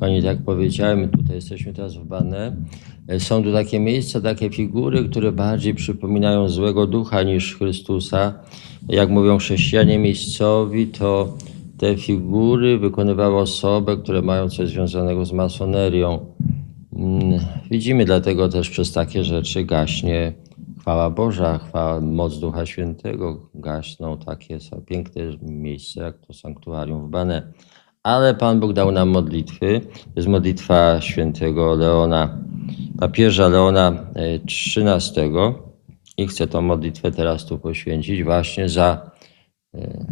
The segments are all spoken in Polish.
Kochani, tak jak powiedziałem, tutaj jesteśmy teraz w Banę. E, Są tu takie miejsca, takie figury, które bardziej przypominają złego ducha niż Chrystusa. Jak mówią chrześcijanie miejscowi, to te figury wykonywały osoby, które mają coś związanego z masonerią. Mm, Widzimy dlatego też przez takie rzeczy gaśnie chwała Boża, chwała, moc Ducha Świętego. Gaśną takie piękne miejsca jak to sanktuarium w Banę. Ale Pan Bóg dał nam modlitwy. To jest modlitwa świętego Leona, papieża Leona e, XIII. I chcę tą modlitwę teraz tu poświęcić właśnie za e,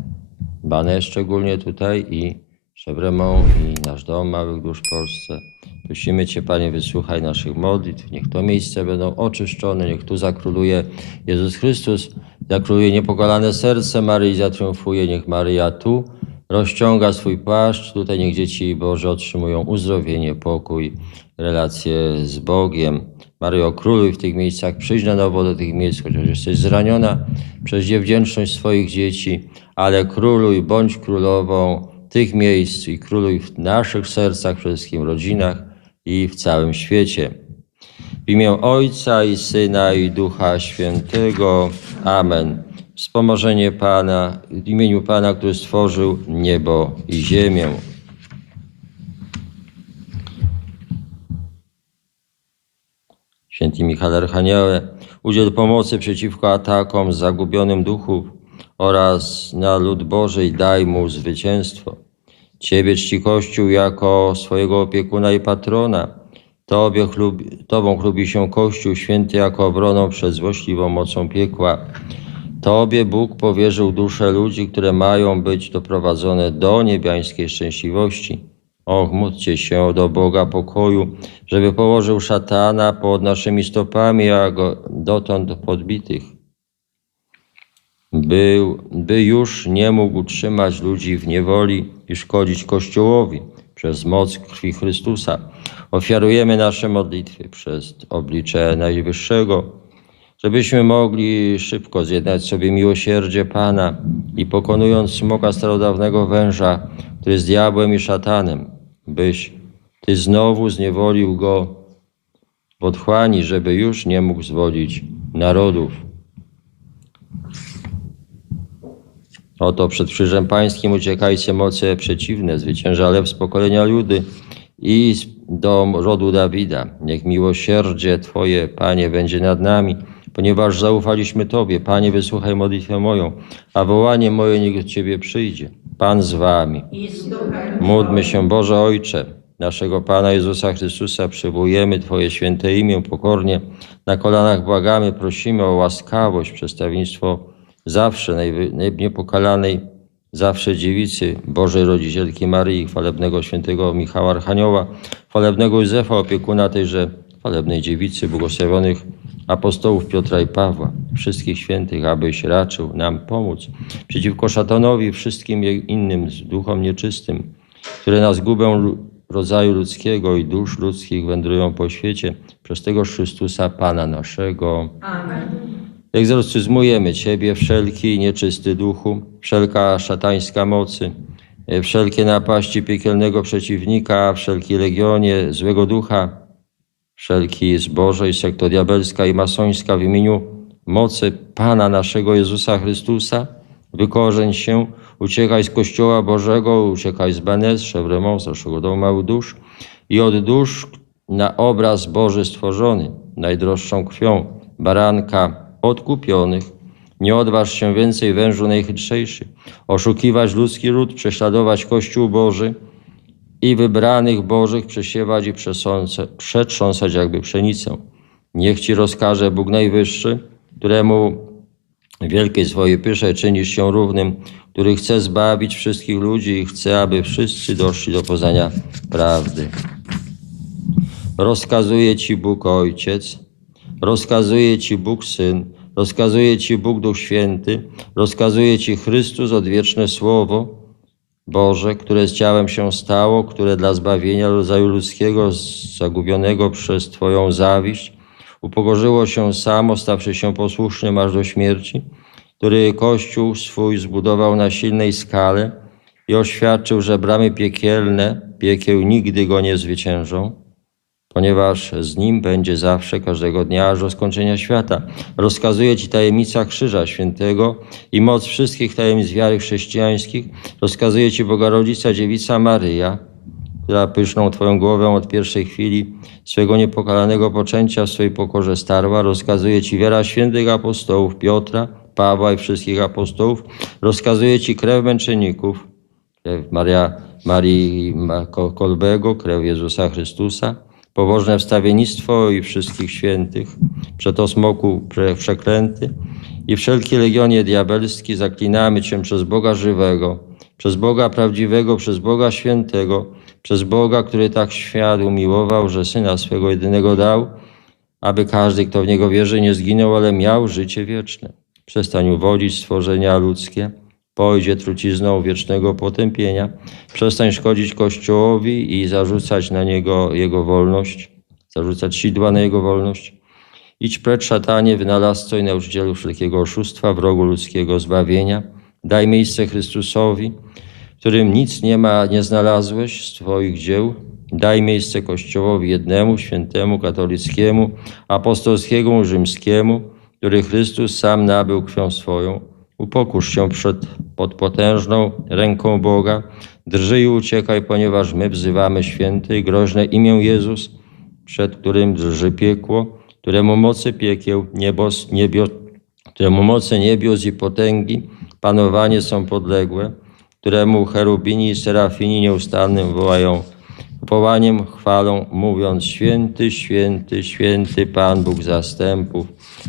Banę szczególnie tutaj i Szemremą i nasz dom małych dusz w Polsce. Prosimy Cię, Panie, wysłuchaj naszych modlitw. Niech to miejsce będą oczyszczone, niech tu zakróluje Jezus Chrystus, zakróluje niepokalane serce Maryi, zatriumfuje. Niech Maryja tu rozciąga swój płaszcz. Tutaj niech dzieci Boże otrzymują uzdrowienie, pokój, relacje z Bogiem. Maryjo, króluj w tych miejscach, przyjdź na nowo do tych miejsc, chociaż jesteś zraniona przez niewdzięczność swoich dzieci, ale króluj, bądź królową tych miejsc i króluj w naszych sercach, przede wszystkim rodzinach i w całym świecie. W imię Ojca i Syna i Ducha Świętego. Amen. Wspomożenie Pana, w imieniu Pana, który stworzył niebo i ziemię. Święty Michał Archaniołe, udziel pomocy przeciwko atakom zagubionym duchów oraz na lud Boży i daj mu zwycięstwo. Ciebie czci Kościół jako swojego opiekuna i patrona. Tobie chlubi, Tobą chlubi się Kościół święty jako obroną przed złośliwą mocą piekła. Tobie Bóg powierzył dusze ludzi, które mają być doprowadzone do niebiańskiej szczęśliwości. Och, módlcie się do Boga pokoju, żeby położył szatana pod naszymi stopami, a go dotąd podbitych. Był, by już nie mógł trzymać ludzi w niewoli i szkodzić Kościołowi przez moc krwi Chrystusa. Ofiarujemy nasze modlitwy przez oblicze Najwyższego, żebyśmy mogli szybko zjednać sobie miłosierdzie Pana i pokonując smoka starodawnego węża, który jest diabłem i szatanem, byś Ty znowu zniewolił go w otchłani, żeby już nie mógł zwodzić narodów. Oto przed krzyżem pańskim uciekajcie moce przeciwne, zwycięża lew z pokolenia ludy i z- do rodu Dawida. Niech miłosierdzie Twoje, Panie, będzie nad nami, ponieważ zaufaliśmy Tobie. Panie, wysłuchaj modlitwę moją, a wołanie moje niech do Ciebie przyjdzie. Pan z Wami. Módlmy się, Boże Ojcze, naszego Pana Jezusa Chrystusa, przywołujemy Twoje święte imię pokornie. Na kolanach błagamy, prosimy o łaskawość, przedstawieństwo zawsze najwy- naj- niepokalanej, zawsze dziewicy Bożej Rodzicielki Maryi, chwalebnego świętego Michała Archanioła, chwalebnego Józefa, opiekuna tejże chwalebnej dziewicy, błogosławionych apostołów Piotra i Pawła, wszystkich świętych, abyś raczył nam pomóc przeciwko szatanowi, wszystkim innym duchom nieczystym, które na zgubę rodzaju ludzkiego i dusz ludzkich wędrują po świecie, przez tego Chrystusa Pana naszego. Amen. Egzorcyzmujemy Ciebie, wszelki nieczysty duchu, wszelka szatańska mocy, e, wszelkie napaści piekielnego przeciwnika, wszelki legionie złego ducha, wszelki zboże i sekto diabelska i masońska w imieniu mocy Pana naszego Jezusa Chrystusa, wykorzeń się, uciekaj z Kościoła Bożego, uciekaj z Benes, Szewremą, z naszego domu małych dusz i od dusz na obraz Boży stworzony, najdroższą krwią baranka odkupionych, nie odważ się więcej wężu najchytrzejszy, oszukiwać ludzki lud, prześladować Kościół Boży, i wybranych Bożych przesiewać i przetrząsać jakby pszenicę. Niech Ci rozkaże Bóg Najwyższy, któremu wielkiej swojej pysze czynisz się równym, który chce zbawić wszystkich ludzi i chce, aby wszyscy doszli do poznania prawdy. Rozkazuje Ci Bóg Ojciec, rozkazuje Ci Bóg Syn, rozkazuje Ci Bóg Duch Święty, rozkazuje Ci Chrystus odwieczne Słowo, Boże, które z ciałem się stało, które dla zbawienia rodzaju ludzkiego zagubionego przez Twoją zawiść upokorzyło się samo, stawszy się posłusznym aż do śmierci, który Kościół swój zbudował na silnej skale i oświadczył, że bramy piekielne, piekieł nigdy go nie zwyciężą, ponieważ z nim będzie zawsze, każdego dnia, aż do skończenia świata. Rozkazuje Ci tajemnica Krzyża Świętego i moc wszystkich tajemnic wiary chrześcijańskich. Rozkazuje Ci Boga Rodzica, Dziewica Maryja, która pyszną Twoją głowę od pierwszej chwili swego niepokalanego poczęcia w swojej pokorze starła. Rozkazuje Ci wiara świętych apostołów Piotra, Pawła i wszystkich apostołów. Rozkazuje Ci krew męczenników, krew Maria, Marii Ma- Ko- Kolbego, krew Jezusa Chrystusa, pobożne wstawiennictwo i wszystkich świętych, przed osmoku prze- przeklęty i wszelkie legionie diabelskie zaklinamy Cię przez Boga żywego, przez Boga prawdziwego, przez Boga świętego, przez Boga, który tak świat umiłował, że Syna swego jedynego dał, aby każdy, kto w Niego wierzy, nie zginął, ale miał życie wieczne. Przestań uwodzić stworzenia ludzkie, pojdzie trucizną wiecznego potępienia. Przestań szkodzić Kościołowi i zarzucać na niego jego wolność, zarzucać sidła na jego wolność. Idź precz szatanie, wynalazco i nauczycielu wszelkiego oszustwa, wrogu ludzkiego zbawienia. Daj miejsce Chrystusowi, którym nic nie ma, nie znalazłeś z Twoich dzieł. Daj miejsce Kościołowi jednemu, świętemu, katolickiemu, apostolskiemu, rzymskiemu, który Chrystus sam nabył krwią swoją. Upokóż się przed, pod potężną ręką Boga. Drżyj i uciekaj, ponieważ my wzywamy święte i groźne imię Jezus, przed którym drży piekło, któremu mocy piekieł, niebos, niebio, któremu moce niebios i potęgi, panowanie są podległe, któremu cherubini i serafini nieustannym wołają wołaniem chwalą, mówiąc święty, święty, święty Pan Bóg zastępów.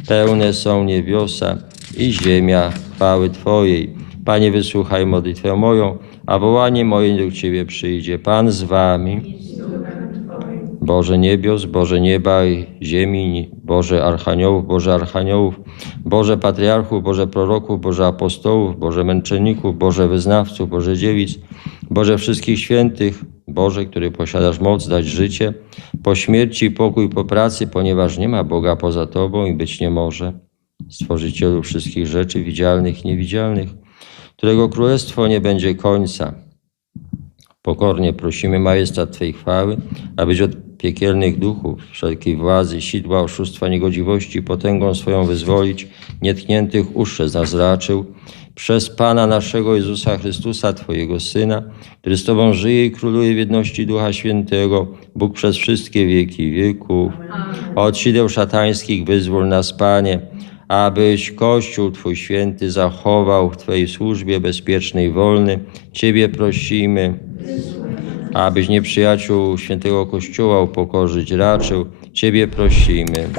Pełne są niebiosa i ziemia chwały Twojej. Panie, wysłuchaj modlitwę moją, a wołanie moje do Ciebie przyjdzie. Pan z Wami. Boże niebios, Boże nieba i ziemi, Boże archaniołów, Boże archaniołów, Boże patriarchów, Boże proroków, Boże apostołów, Boże męczenników, Boże wyznawców, Boże dziewic, Boże wszystkich świętych, Boże, który posiadasz moc dać życie, po śmierci, pokój po pracy, ponieważ nie ma Boga poza Tobą i być nie może. Stworzycielu wszystkich rzeczy widzialnych i niewidzialnych, którego królestwo nie będzie końca. Pokornie prosimy majestat Twej chwały, abyś od piekielnych duchów, wszelkiej władzy, sidła, oszustwa, niegodziwości, potęgą swoją wyzwolić, nietkniętych uszcze z nas raczył, przez Pana naszego Jezusa Chrystusa, Twojego Syna, który z Tobą żyje i króluje w jedności Ducha Świętego, Bóg przez wszystkie wieki wieków. Od sideł szatańskich wyzwól nas, Panie, abyś Kościół Twój święty zachował w Twojej służbie bezpiecznej, wolny. Ciebie prosimy, abyś nieprzyjaciół świętego Kościoła upokorzyć raczył. Ciebie prosimy.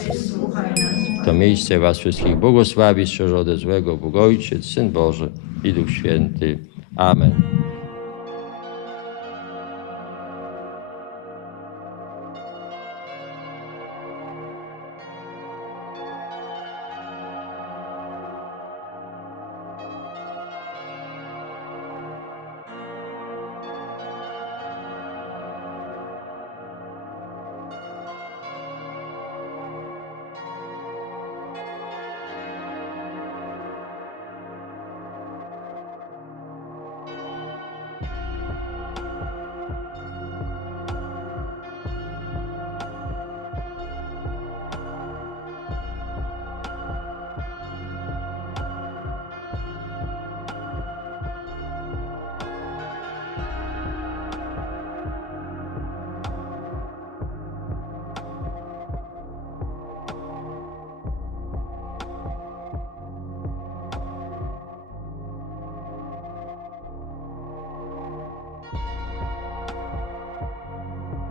To miejsce Was wszystkich błogosławi, strzeże złego, Bóg Ojciec, Syn Boży i Duch Święty. Amen.